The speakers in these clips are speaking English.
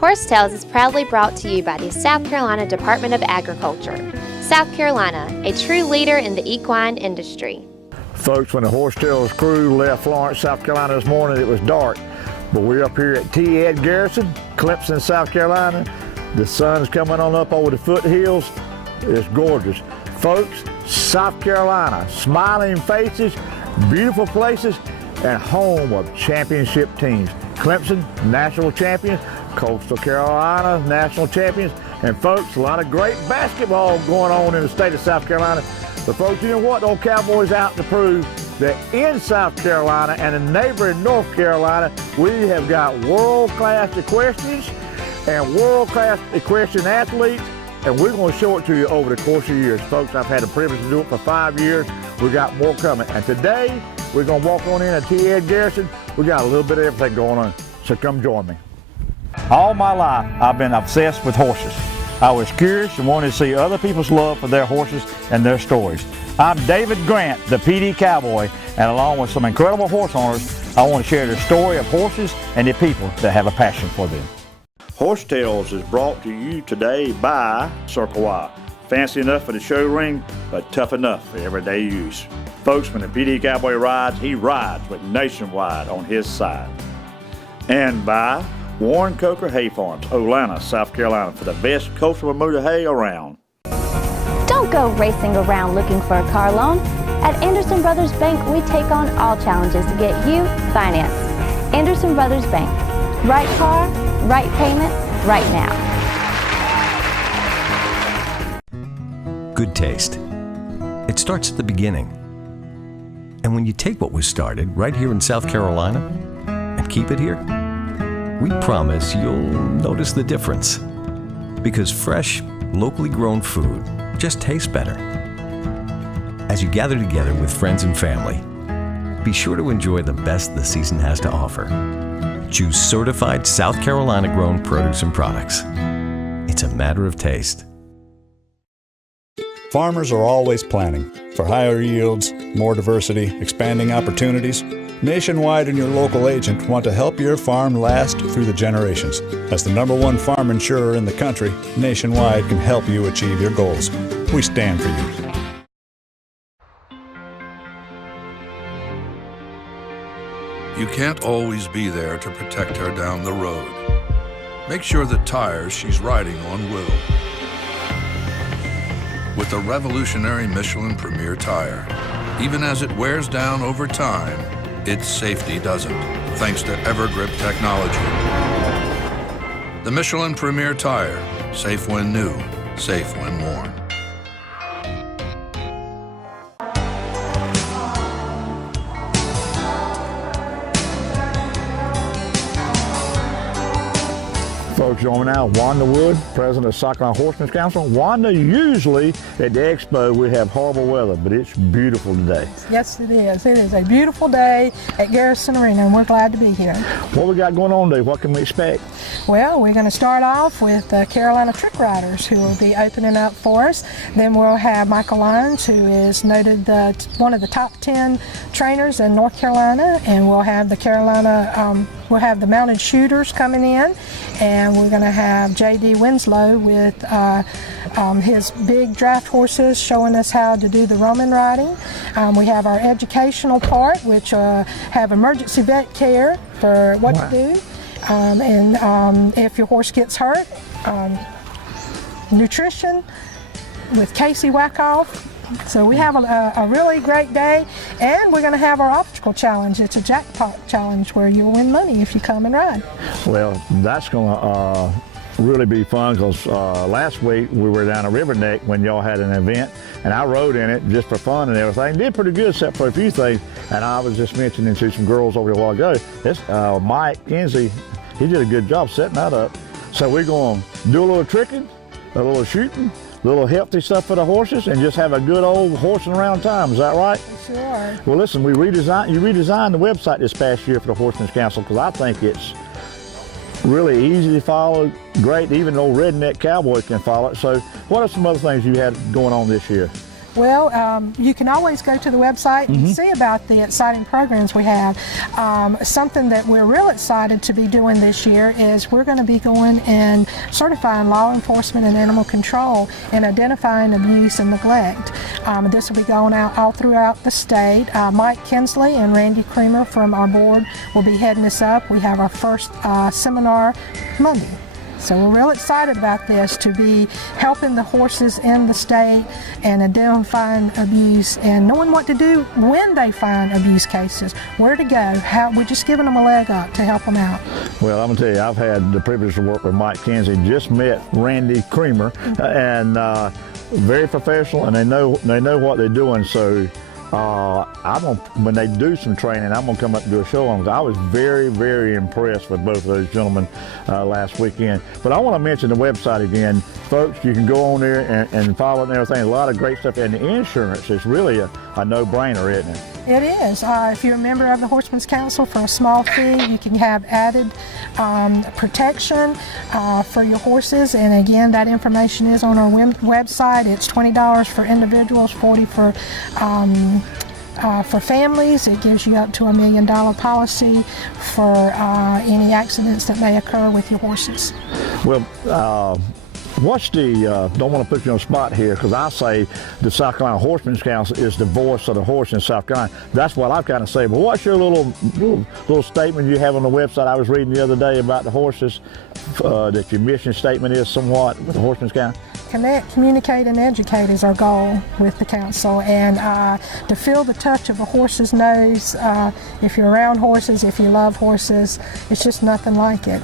Horse Tales is proudly brought to you by the South Carolina Department of Agriculture. South Carolina, a true leader in the equine industry. Folks, when the Horse Tales crew left Florence, South Carolina this morning, it was dark. But we're up here at T. Ed Garrison, Clemson, South Carolina. The sun's coming on up over the foothills. It's gorgeous. Folks, South Carolina, smiling faces, beautiful places, and home of championship teams. Clemson, national champions. Coastal Carolina, national champions. And folks, a lot of great basketball going on in the state of South Carolina. But folks, you know what? Those Cowboys out to prove that in South Carolina and in neighboring North Carolina, we have got world-class equestrians and world-class equestrian athletes, and we're going to show it to you over the course of years. Folks, I've had the privilege to do it for 5 years. We got more coming. And today, we're going to walk on in at T. Ed Garrison. We got a little bit of everything going on, so come join me. All my life, I've been obsessed with horses. I was curious and wanted to see other people's love for their horses and their stories. I'm David Grant, the PD Cowboy, and along with some incredible horse owners, I want to share the story of horses and the people that have a passion for them. Horse Tales is brought to you today by Circle Y. Fancy enough for the show ring, but tough enough for everyday use. Folks, when the PD Cowboy rides, he rides with Nationwide on his side. And by Warren Coker Hay Farms, Olathe, South Carolina, for the best coastal Bermuda hay around. Don't go racing around looking for a car loan. At Anderson Brothers Bank, we take on all challenges to get you financed. Anderson Brothers Bank. Right car, right payment, right now. Good taste. It starts at the beginning. And when you take what was started right here in South Carolina and keep it here, we promise you'll notice the difference. Because fresh, locally grown food just tastes better. As you gather together with friends and family, be sure to enjoy the best the season has to offer. Choose certified South Carolina grown produce and products. It's a matter of taste. Farmers are always planning for higher yields, more diversity, expanding opportunities. Nationwide and your local agent want to help your farm last through the generations. As the #1 farm insurer in the country, Nationwide can help you achieve your goals. We stand for you. You can't always be there to protect her down the road. Make sure the tires she's riding on will. With the revolutionary Michelin Premier tire, even as it wears down over time, its safety doesn't, thanks to Evergrip technology. The Michelin Premier tire, safe when new, safe when worn. Folks, join me now, Wanda Wood, President of South Carolina Horsemen's Council. Wanda, usually at the Expo we have horrible weather, but it's beautiful today. Yes, it is. It is a beautiful day at Garrison Arena, and we're glad to be here. What we got going on today? What can we expect? Well, we're going to start off with Carolina Trick Riders, who will be opening up for us. Then we'll have Michael Lyons, who is noted one of the top 10 trainers in North Carolina, and we'll have the we'll have the mounted shooters coming in, and we're going to have J.D. Winslow with his big draft horses showing us how to do the Roman riding. We have our educational part, which have emergency vet care for what to do. And if your horse gets hurt, nutrition with Casey Wackoff. So we have a really great day, and we're going to have our obstacle challenge. It's a jackpot challenge where you'll win money if you come and ride. Well, that's going to really be fun, because last week we were down at River Neck when y'all had an event, and I rode in it just for fun and everything. Did pretty good except for a few things, and I was just mentioning to some girls over a while ago, this Mike Kinsey, he did a good job setting that up. So we're going to do a little tricking, a little shooting, a little healthy stuff for the horses, and just have a good old horsing around time. Is that right? Sure. Well, listen, you redesigned the website this past year for the Horsemen's Council, because I think it's really easy to follow, great, even old redneck cowboys can follow it. So what are some other things you had going on this year? Well, you can always go to the website and see about the exciting programs we have. Something that we're real excited to be doing this year is we're going to be going and certifying law enforcement and animal control and identifying abuse and neglect. This will be going out all throughout the state. Mike Kinsley and Randy Creamer from our board will be heading this up. We have our first seminar Monday. So we're real excited about this, to be helping the horses in the state and identifying abuse and knowing what to do when they find abuse cases, where to go. We're just giving them a leg up to help them out. Well, I'm going to tell you, I've had the privilege to work with Mike Kinsey, just met Randy Creamer, and very professional, and they know what they're doing. So when they do some training, I'm going to come up and do a show on them. I was very, very impressed with both of those gentlemen last weekend. But I want to mention the website again. Folks, you can go on there and follow it and everything. A lot of great stuff. And the insurance is really a no-brainer, isn't it? It is. If you're a member of the Horsemen's Council, for a small fee, you can have added protection for your horses. And again, that information is on our website. It's $20 for individuals, $40 for families. It gives you up to $1 million policy for any accidents that may occur with your horses. Well, what's the, don't want to put you on the spot here, because I say the South Carolina Horsemen's Council is the voice of the horse in South Carolina. That's what I've kind of say. But what's your little statement you have on the website? I was reading the other day about the horses, that your mission statement is somewhat with the Horsemen's Council. Connect, communicate, and educate is our goal with the council, and to feel the touch of a horse's nose. If you're around horses, if you love horses, it's just nothing like it.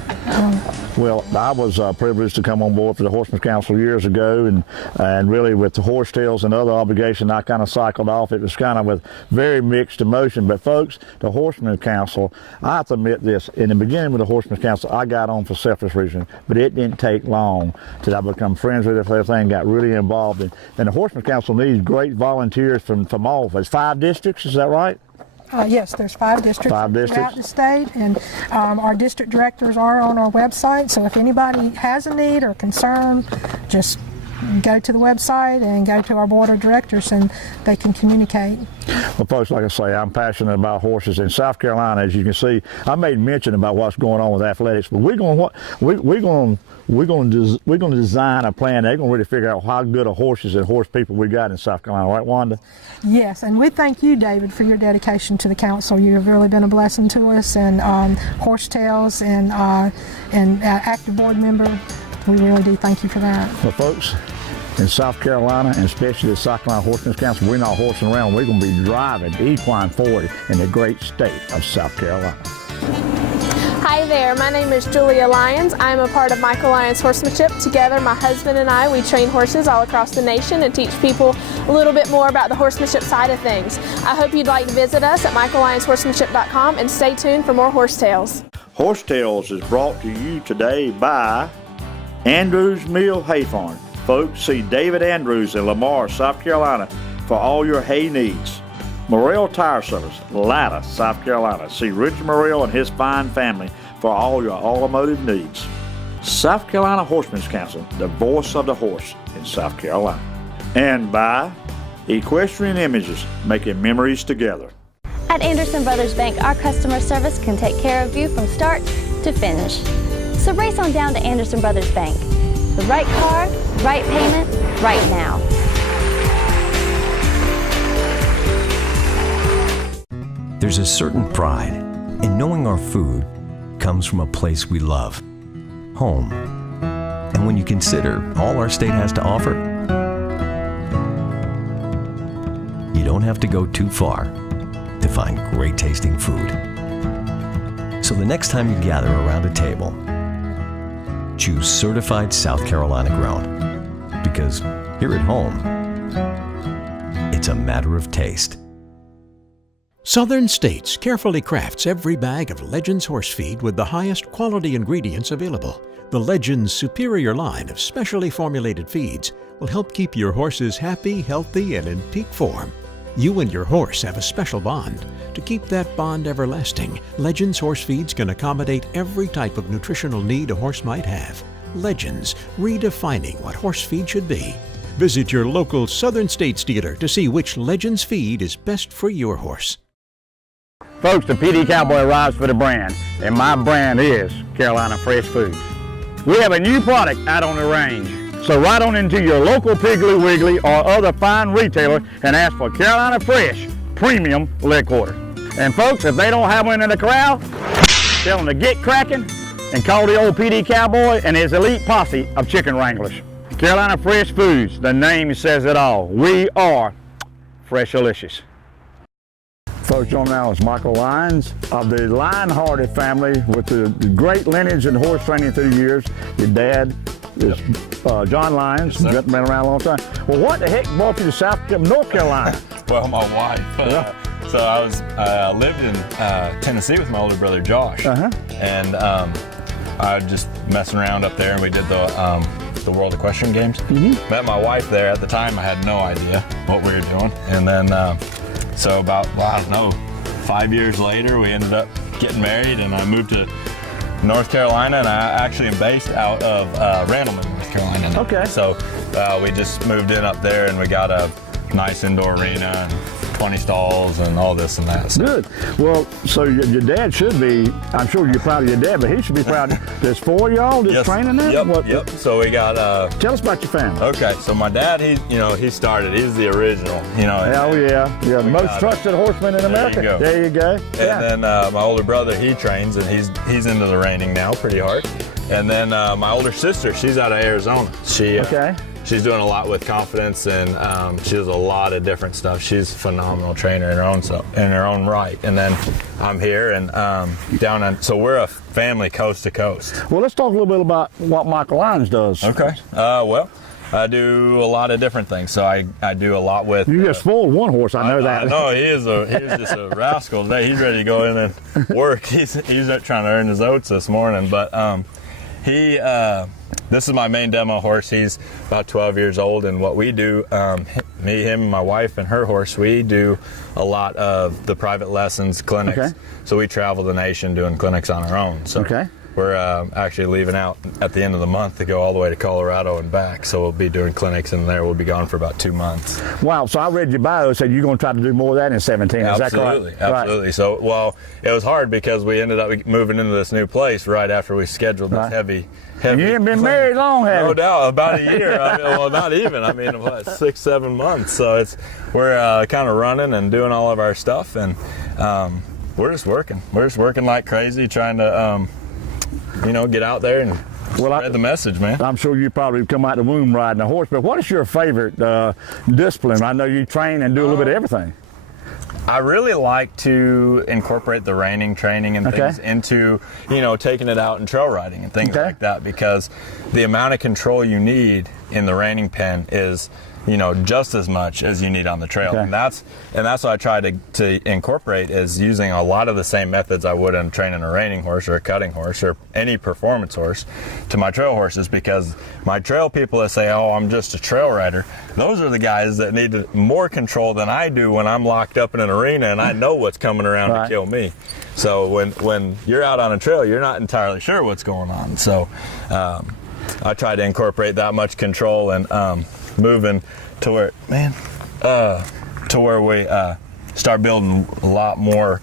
Well, I was privileged to come on board for the Horsemen's Council years ago, and really with the horse tails and other obligations, I kind of cycled off. It was kind of with very mixed emotion. But folks, the Horsemen's Council, I have to admit this, in the beginning with the Horsemen's Council, I got on for selfish reasons, but it didn't take long till I become friends with it. Everything got really involved in. And the Horsemen's Council needs great volunteers from all. There's 5 districts, is that right? Yes, there's 5 districts throughout the state, and our district directors are on our website. So if anybody has a need or concern, just go to the website and go to our board of directors, and they can communicate. Well, folks, like I say, I'm passionate about horses. In South Carolina, as you can see, I made mention about what's going on with athletics, but we're going to design a plan. They're going to really figure out how good of horses and horse people we got in South Carolina, right, Wanda? Yes, and we thank you, David, for your dedication to the council. You have really been a blessing to us, and Horsetails and active board member. We really do thank you for that. Well, folks, in South Carolina, and especially the South Carolina Horsemen's Council, we're not horsing around. We're going to be driving equine forward in the great state of South Carolina. Hi there, my name is Julia Lyons. I'm a part of Michael Lyons Horsemanship. Together, my husband and I, we train horses all across the nation and teach people a little bit more about the horsemanship side of things. I hope you'd like to visit us at michaellyonshorsemanship.com and stay tuned for more Horse Tales. Horse Tales is brought to you today by Andrews Mill Hay Farm. Folks, see David Andrews in Lamar, South Carolina for all your hay needs. Morrell Tire Service, Latta, South Carolina. See Richard Morrell and his fine family for all your automotive needs. South Carolina Horsemen's Council, the voice of the horse in South Carolina. And by Equestrian Images, making memories together. At Anderson Brothers Bank, our customer service can take care of you from start to finish. So race on down to Anderson Brothers Bank. The right car, right payment, right now. There's a certain pride in knowing our food comes from a place we love, home. And when you consider all our state has to offer, you don't have to go too far to find great tasting food. So the next time you gather around a table, choose certified South Carolina grown, because here at home, it's a matter of taste. Southern States carefully crafts every bag of Legends horse feed with the highest quality ingredients available. The Legends superior line of specially formulated feeds will help keep your horses happy, healthy, and in peak form. You and your horse have a special bond. To keep that bond everlasting, Legends horse feeds can accommodate every type of nutritional need a horse might have. Legends, redefining what horse feed should be. Visit your local Southern States dealer to see which Legends feed is best for your horse. Folks, the PD Cowboy arrives for the brand, and my brand is Carolina Fresh Foods. We have a new product out on the range, so ride on into your local Piggly Wiggly or other fine retailer and ask for Carolina Fresh Premium Leg Quarter. And folks, if they don't have one in the corral, tell them to get cracking and call the old PD Cowboy and his elite posse of chicken wranglers. Carolina Fresh Foods, the name says it all. We are Fresh-alicious. Folks, joining now is Michael Lyons of the Lion-Hearted family with the great lineage and horse training through the years. Your dad is John Lyons, been around a long time. Well, what the heck brought you to North Carolina? Well, my wife. So I lived in Tennessee with my older brother Josh, and I was just messing around up there, and we did the World Equestrian Games. Met my wife there. At the time, I had no idea what we were doing, and then so about, well, I don't know, 5 years later, we ended up getting married, and I moved to North Carolina, and I actually am based out of Randleman, North Carolina now. Okay. So we just moved in up there, and we got a nice indoor arena and 20 stalls and all this and that. So. Good. Well, so your dad should be, I'm sure you're proud of your dad, but he should be proud. There's 4 of y'all that's training there? Yep. So we got... tell us about your family. Okay, so my dad, he started, he's the original, Oh yeah, the most trusted horseman in America. There you go. And then my older brother, he trains, and he's into the reining now pretty hard. And then my older sister, she's out of Arizona. She's doing a lot with confidence, and she does a lot of different stuff. She's a phenomenal trainer in her own right. And then I'm here and so we're a family coast to coast. Well, let's talk a little bit about what Michael Lyons does. Okay. Well, I do a lot of different things. So I do a lot with. You just spoiled one horse. I know that. No, he is just a rascal today. He's ready to go in and work. He's trying to earn his oats this morning, but this is my main demo horse. He's about 12 years old, and what we do, me, him, my wife, and her horse, we do a lot of the private lessons, clinics. Okay. So we travel the nation doing clinics on our own. So we're actually leaving out at the end of the month to go all the way to Colorado and back. So we'll be doing clinics in there. We'll be gone for about 2 months. Wow. So I read your bio, said you're going to try to do more of that in 17. Is that correct? Absolutely. Right. So, well, it was hard because we ended up moving into this new place right after we scheduled this heavy. And you haven't been married long, have you? No doubt, about a year. Well, not even. 6-7 months. So we're kind of running and doing all of our stuff, and we're just working. We're just working like crazy, trying to, get out there and spread the message, man. I'm sure you probably come out the womb riding a horse, but what is your favorite discipline? I know you train and do a little bit of everything. I really like to incorporate the reining training and things into, taking it out and trail riding and things like that, because the amount of control you need in the reining pen is, just as much as you need on the trail. And that's what I try to incorporate, is using a lot of the same methods I would in training a reining horse or a cutting horse or any performance horse to my trail horses, because my trail people that say, oh, I'm just a trail rider, those are the guys that need more control than I do when I'm locked up in an arena and I know what's coming around to kill me. So when you're out on a trail, you're not entirely sure what's going on. So I try to incorporate that much control and moving to where we start building a lot more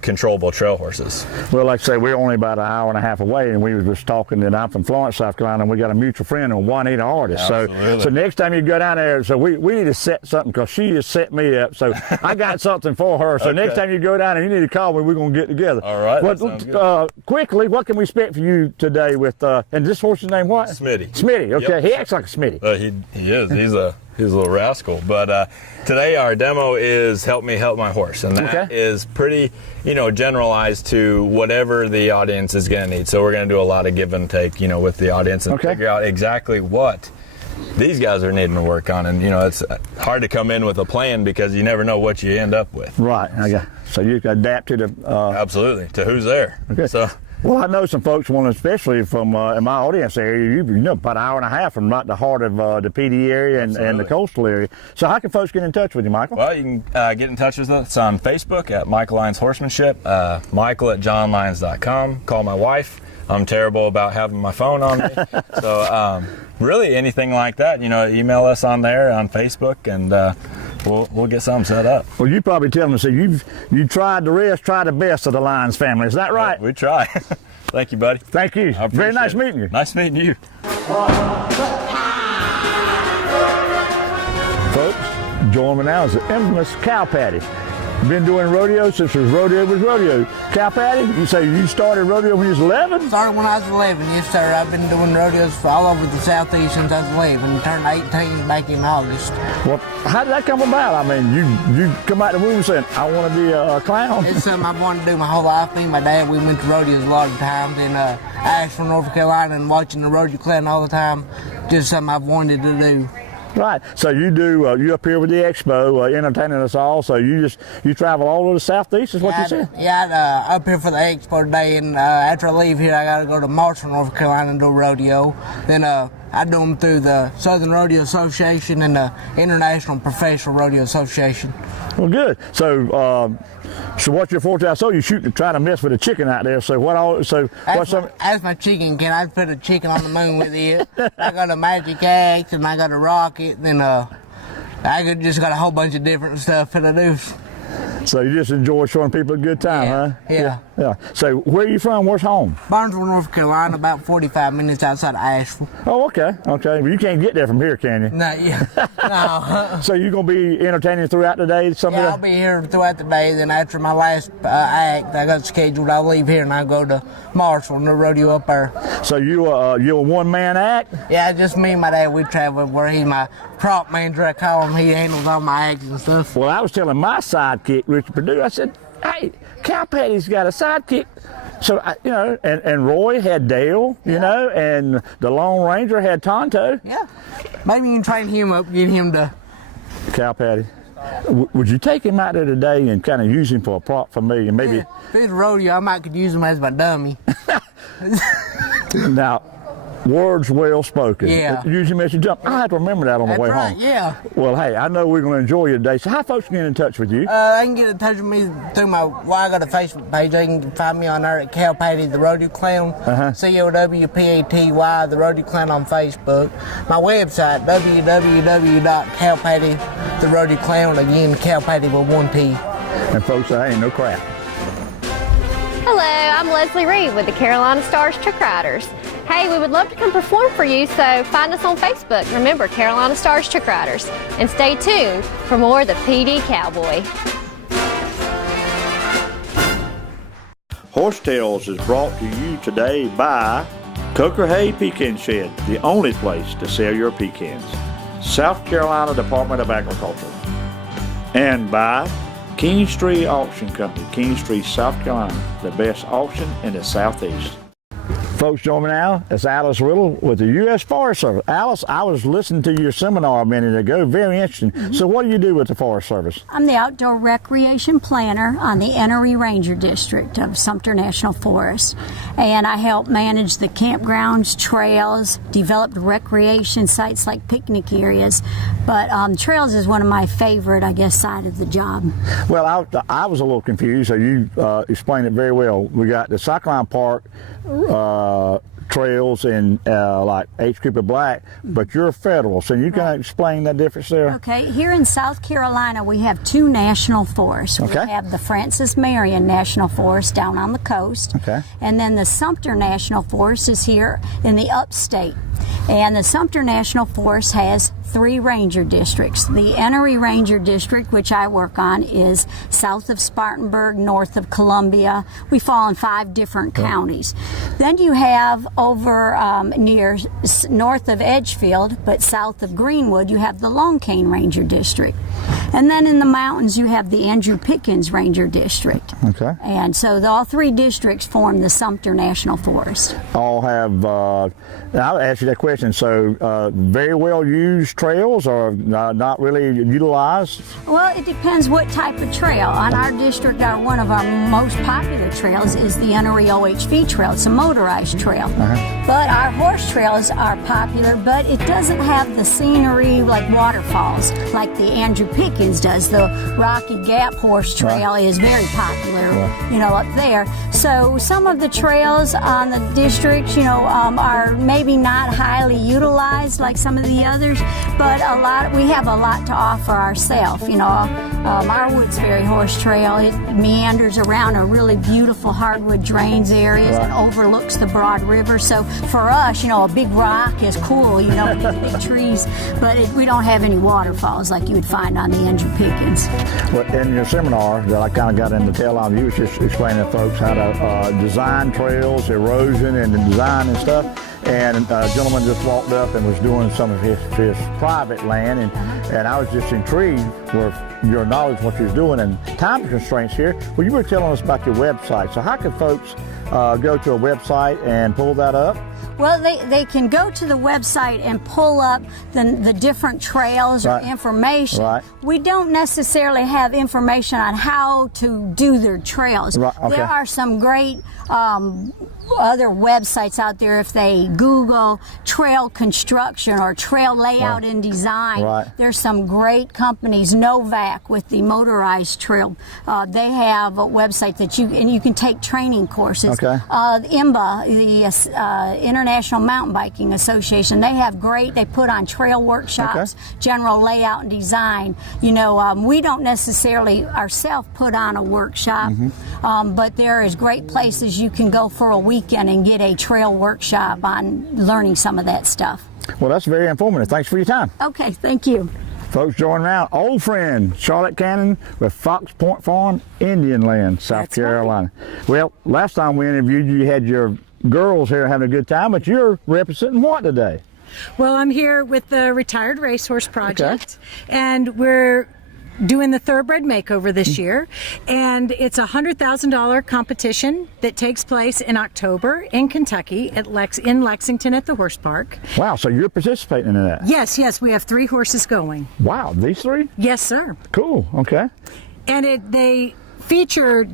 controllable trail horses. Well, like I say, we're only about an hour and a half away, and we were just talking that I'm from Florence, South Carolina, and we got a mutual friend, Juanita Artist. So next time you go down there, so we need to set something, because she has set me up. So I got something for her. So next time you go down there, you need to call me. We're going to get together. All right. But quickly, what can we expect from you today with, and this horse's name what? Smitty. Smitty, okay. Yep. He acts like a Smitty. He is. He's a little rascal. But today our demo is help me help my horse, and that is pretty, generalized to whatever the audience is going to need. So we're going to do a lot of give and take, with the audience and figure out exactly what these guys are needing to work on. And it's hard to come in with a plan because you never know what you end up with. Right. So you can adapt to the absolutely to who's there. Okay. So. Well, I know some folks want, especially from in my audience area, about an hour and a half from right the heart of the PD area and the coastal area. So how can folks get in touch with you, Michael? Well, you can get in touch with us on Facebook at Michael Lyons Horsemanship, Michael at johnlyons.com. Call my wife, I'm terrible about having my phone on me. So really anything like that, email us on there on Facebook, and we'll get something set up. Well, you probably tell them, so you tried the rest, try the best of the Lyons family. Is that right? We try. Thank you, buddy. Thank you. Very nice meeting you. Nice meeting you. Folks, join me now is the infamous Cow Patty. Been doing rodeo since rodeo was rodeo. Cow Patty, you say you started rodeo when you was 11? Started when I was 11, yes sir. I've been doing rodeos all over the Southeast since I was 11. Turned 18 back in August. Well, how did that come about? I mean, you come out the womb saying, I want to be a clown. It's something I've wanted to do my whole life. Me and my dad, we went to rodeos a lot of times in Asheville, North Carolina, and watching the rodeo clown all the time. Just something I've wanted to do. Right. So you do, you up here with the Expo, entertaining us all. So you travel all over the Southeast, is what you said? Yeah, up here for the Expo today, and after I leave here, I got to go to Marshall, North Carolina, and do a rodeo. Then I do them through the Southern Rodeo Association and the International Professional Rodeo Association. Well, good. So what's your forte? I saw you trying to mess with a chicken out there. So that's my chicken. Can I put a chicken on the moon with it? I got a magic axe and I got a rocket. Then just got a whole bunch of different stuff that I do. So you just enjoy showing people a good time, huh? Yeah. So where are you from? Where's home? Barnesville, North Carolina, about 45 minutes outside of Asheville. Oh, okay. Well, you can't get there from here, can you? No. So you're going to be entertaining throughout the day? I'll be here throughout the day. Then after my last act, I got scheduled, I'll leave here and I'll go to Marshall and the rodeo up there. So you're a one-man act? Yeah, just me and my dad. We travel where he's my prop manager, I call him. He handles all my acts and stuff. Well, I was telling my sidekick, Richard Perdue, I said, hey, Cow Patty's got a sidekick. So, and Roy had Dale, and the Lone Ranger had Tonto. Yeah. Maybe you can train him up, get him to... Cow Patty. Would you take him out there today and kind of use him for a prop for me? And maybe... Yeah. If it's a rodeo, I might could use him as my dummy. Now, words well spoken. Yeah. Use him as a jump. I have to remember that on the way home. Yeah. Well, hey, I know we're going to enjoy you today. So how folks can get in touch with you? They can get in touch with me through I got a Facebook page. They can find me on there at Cow Patty the Rodeo Clown. COWPATY the Rodeo Clown on Facebook. My website, www.cowpatty the Rodeo Clown. Again, Cow Patty with one P. And folks, that ain't no crap. Hello, I'm Leslie Reed with the Carolina Stars Trick Riders. Hey, we would love to come perform for you, so find us on Facebook. Remember, Carolina Stars Trick Riders. And stay tuned for more of the PD Cowboy. Horse Tales is brought to you today by Coker Hay Pecan Shed, the only place to sell your pecans. South Carolina Department of Agriculture. And by Kingstree Auction Company, Kingstree, South Carolina, the best auction in the Southeast. Folks, join me now. It's Alice Riddle with the U.S. Forest Service. Alice, I was listening to your seminar a minute ago. Very interesting. So what do you do with the Forest Service? I'm the outdoor recreation planner on the Enery Ranger District of Sumter National Forest. And I help manage the campgrounds, trails, developed recreation sites like picnic areas. But trails is one of my favorite, side of the job. Well, I was a little confused, so you explained it very well. We got the Cyclone Park trails in like H. Cooper Black, but you're federal, so you can explain that difference there? Okay, here in South Carolina we have two national forests. Okay. We have the Francis Marion National Forest down on the coast, and then the Sumter National Forest is here in the upstate. And the Sumter National Forest has 3 ranger districts. The Enery Ranger District, which I work on, is south of Spartanburg, north of Columbia. We fall in 5 different counties. Then you have over north of Edgefield, but south of Greenwood, you have the Lone Cane Ranger District. And then in the mountains, you have the Andrew Pickens Ranger District. Okay. And so all 3 districts form the Sumter National Forest. All have, I'll ask you that question. So very well used trails or not really utilized? Well, it depends what type of trail. On our district, one of our most popular trails is the Enery OHV Trail. It's a motorized trail. But our horse trails are popular, but it doesn't have the scenery like waterfalls. like the Andrew Pickens does. The Rocky Gap Horse Trail is very popular, you know, up there. So some of the trails on the districts, you know, are maybe not highly utilized like some of the others, but we have a lot to offer ourselves. You know, our Woods Ferry Horse Trail, it meanders around a really beautiful hardwood drains areas and overlooks the broad river. So for us, you know, a big rock is cool, you know, these big trees, but we don't have any waterfalls like you would find on the Andrew Pickens. Well, in your seminar that I kind of got in the tail of, you was just explaining to folks how to design trails, erosion and the design and stuff. And a gentleman just walked up and was doing some of his private land, and I was just intrigued with your knowledge, what you're doing, and time constraints here. Well, you were telling us about your website. So how can folks go to a website and pull that up? Well, they can go to the website and pull up the different trails or information. Right. We don't necessarily have information on how to do their trails. Right. Okay. There are some great other websites out there. If they Google trail construction or trail layout and design, there's some great companies. Novak with the motorized trail, they have a website that you can take training courses. IMBA, the International Mountain Biking Association, they put on trail workshops, general layout and design. You know, we don't necessarily ourselves put on a workshop, but there is great places you can go for a weekend and get a trail workshop on learning some of that stuff. Well, that's very informative. Thanks for your time. Okay, thank you. Folks, join around old friend Charlotte Cannon with Fox Point Farm, Indian Land, South Carolina. Well, last time we interviewed you, you had your girls here having a good time, but you're representing what today? Well, I'm here with the Retired Racehorse Project, and we're doing the Thoroughbred Makeover this year, and it's a $100,000 competition that takes place in October in Kentucky in Lexington at the horse park. Wow, so you're participating in that? Yes, we have 3 horses going. Wow, these 3? Yes, sir. Cool, okay. And they feature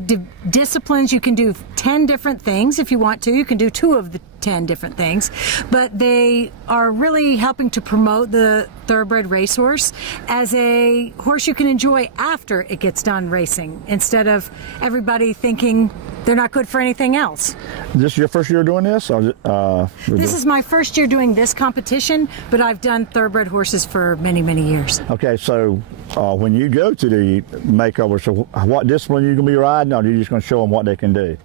disciplines. You can do 10 different things if you want to. You can do 2 of the 10 different things, but they are really helping to promote the thoroughbred racehorse as a horse you can enjoy after it gets done racing, instead of everybody thinking they're not good for anything else. Is this your first year doing this? Or this is my first year doing this competition, but I've done thoroughbred horses for many, many years. Okay, so when you go to the makeover, so what discipline are you going to be riding, or are you just going to show them what they can do?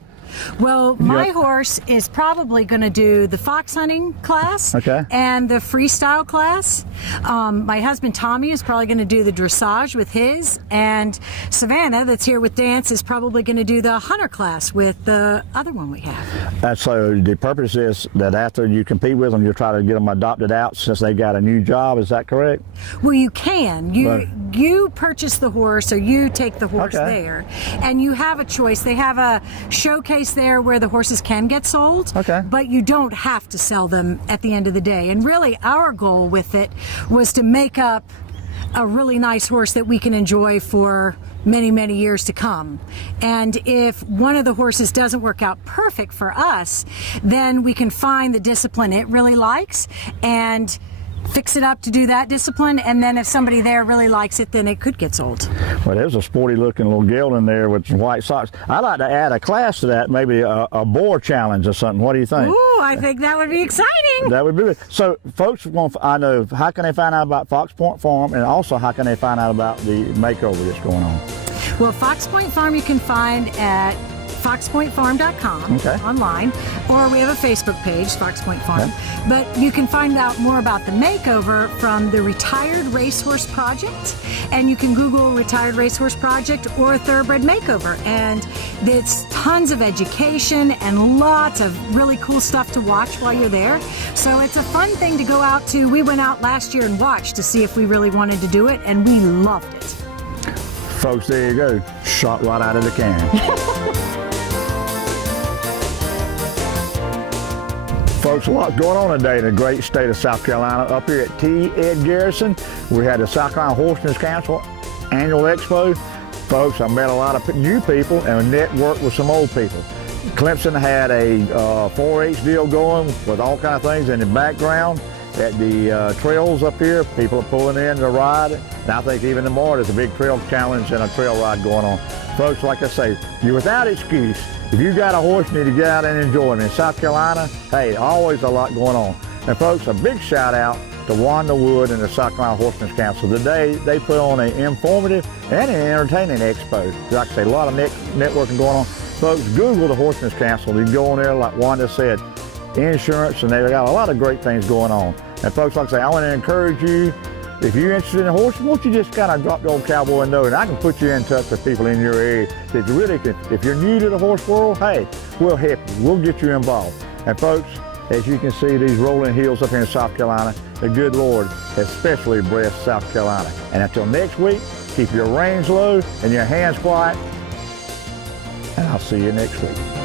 Well, my horse is probably going to do the fox hunting class and the freestyle class. My husband Tommy is probably going to do the dressage with his, and Savannah, that's here with Dance, is probably going to do the hunter class with the other one we have. And so the purpose is that after you compete with them, you'll try to get them adopted out since they got a new job. Is that correct? Well, you can. You purchase the horse, or you take the horse there, and you have a choice. They have a showcase there where the horses can get sold, but you don't have to sell them at the end of the day. And really our goal with it was to make up a really nice horse that we can enjoy for many, many years to come. And if one of the horses doesn't work out perfect for us, then we can find the discipline it really likes and fix it up to do that discipline, and then if somebody there really likes it, then it could get sold. Well, there's a sporty looking little gelding there with some white socks. I'd like to add a class to that, maybe a boar challenge or something. What do you think? Ooh, I think that would be exciting. That would be good. So folks want, I know, how can they find out about Fox Point Farm, and also how can they find out about the makeover that's going on? Well, Fox Point Farm you can find at foxpointfarm.com online, or we have a Facebook page, Fox Point Farm. But you can find out more about the makeover from the Retired Racehorse Project, and you can Google Retired Racehorse Project or Thoroughbred Makeover, and it's tons of education and lots of really cool stuff to watch while you're there. So it's a fun thing to go out to. We went out last year and watched to see if we really wanted to do it, and we loved it. Folks, there you go. Shot right out of the can. Folks, a lot going on today in the great state of South Carolina. Up here at T. Ed Garrison, we had the South Carolina Horsemen's Council annual expo. Folks, I met a lot of new people and networked with some old people. Clemson had a 4-H deal going with all kind of things in the background, at the trails up here. People are pulling in to ride. And I think even tomorrow there's a big trail challenge and a trail ride going on. Folks, like I say, you're without excuse. If you got a horse, you need to get out and enjoy them. In South Carolina, hey, always a lot going on. And folks, a big shout out to Wanda Wood and the South Carolina Horsemen's Council. Today, they put on an informative and an entertaining expo. Like I say, a lot of networking going on. Folks, Google the Horsemen's Council. You can go on there, like Wanda said, insurance, and they've got a lot of great things going on. And folks, like I say, I want to encourage you, if you're interested in horses, won't you just kind of drop the old cowboy note, and I can put you in touch with people in your area that you really can. If you're new to the horse world, hey, we'll help you. We'll get you involved. And folks, as you can see, these rolling hills up here in South Carolina, the good Lord has specially blessed South Carolina. And until next week, keep your reins low and your hands quiet, and I'll see you next week.